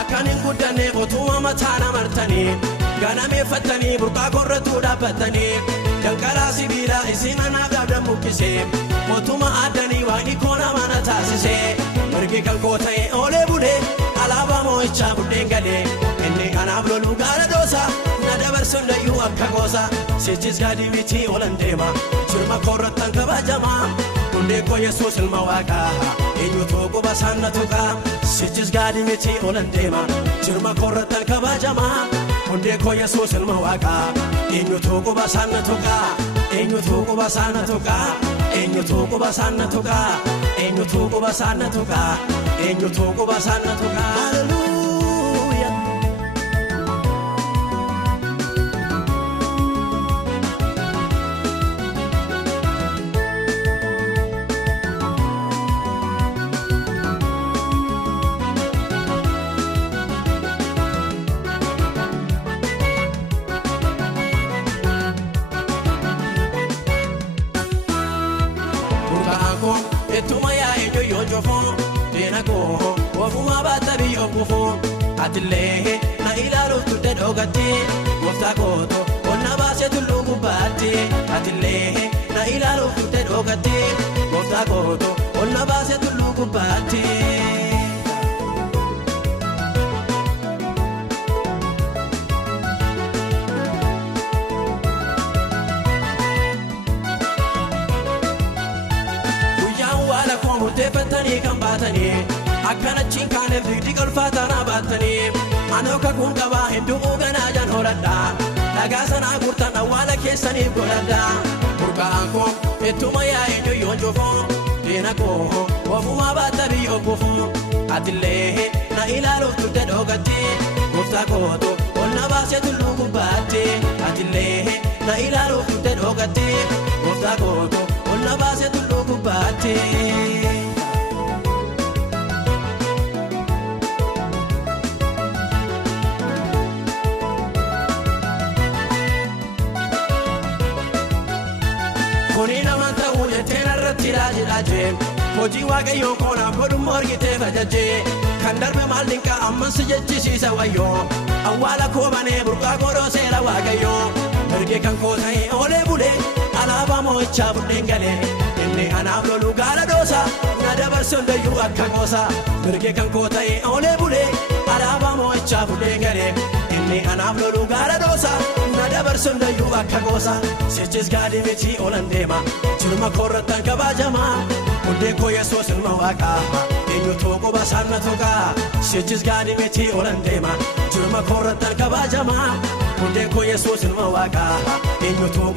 akkanin guddannee otuma mataana martanii ganamee fattanii burqaa korratuu dhaabbatanii danqaraa sibiilaa isin anaaf dhaabdan buqqisee otuma addanii waaqni koona mana taasisee mirgi kan koo ta'e oolee bulee alaabaa moo'ichaa buddeen galee inni anaaf loluu gaara doosaa na dabarsuun dayyuu akka goosa sichis gaadii miti oolan deema jirma korrattan kabajamaa hundee koo Yesuus ilma waaqaa eenyutu quba saanna tuqaa sichis gaadii miti oolan deema jirma korrattan kabajamaa hundee koo Yesuus ilma waaqaa eenyutu quba saanna tuqaa eenyutu quba saanna tuqaa eenyutu quba saanna tuqaa eenyutu quba saanna tuqaa eenyutu quba saanna tuqaa hallelujah. Etuma ya enyo yonjofo denako wafuma batabi okufo atille na ilalo tudde dogati waftakoto onna base tulugu batti atille na ilalo tudde dogati waftakoto onna base tulugu batti Tefatani kan batani akkana chinkane fidi galfatana batani anoka kun qaba hindu ugana jan horadda lagasana gurtana wala kesani godadda burqaanko etuma ya enyo yonjofo denako wafuma batabi okufo atille na ilalo tudde dogati muftakoto onna base tulugu batti atille na ilalo tudde dogati muftakoto onna base tulugu batti Konina manta uye tena ratiraji laje Hoji wage yo kona kodu morgi te fajaje Kandarme malinka amman sijechi sisa wayo Awala kobane burka koro sela wage yo Merge kan kota e ole bule Alaba mo'icha budengale Inni anaaf lolu gaara doosa Na dabarsun dayu akka goosa Merge kan kota e ole bule Alaba mo'icha budengale Inni anaaf lolu gaara doosa Na dabarsun dayu akka goosa Sichis gaadii miti oolan deema jirma korrattan kabajamaa hundee koo Yesuus ilma waaqaa eenyutu quba saanna tuqaa sichis gaadii miti oolan deema jirma korrattan kabajamaa hundee koo Yesuus ilma waaqaa eenyutu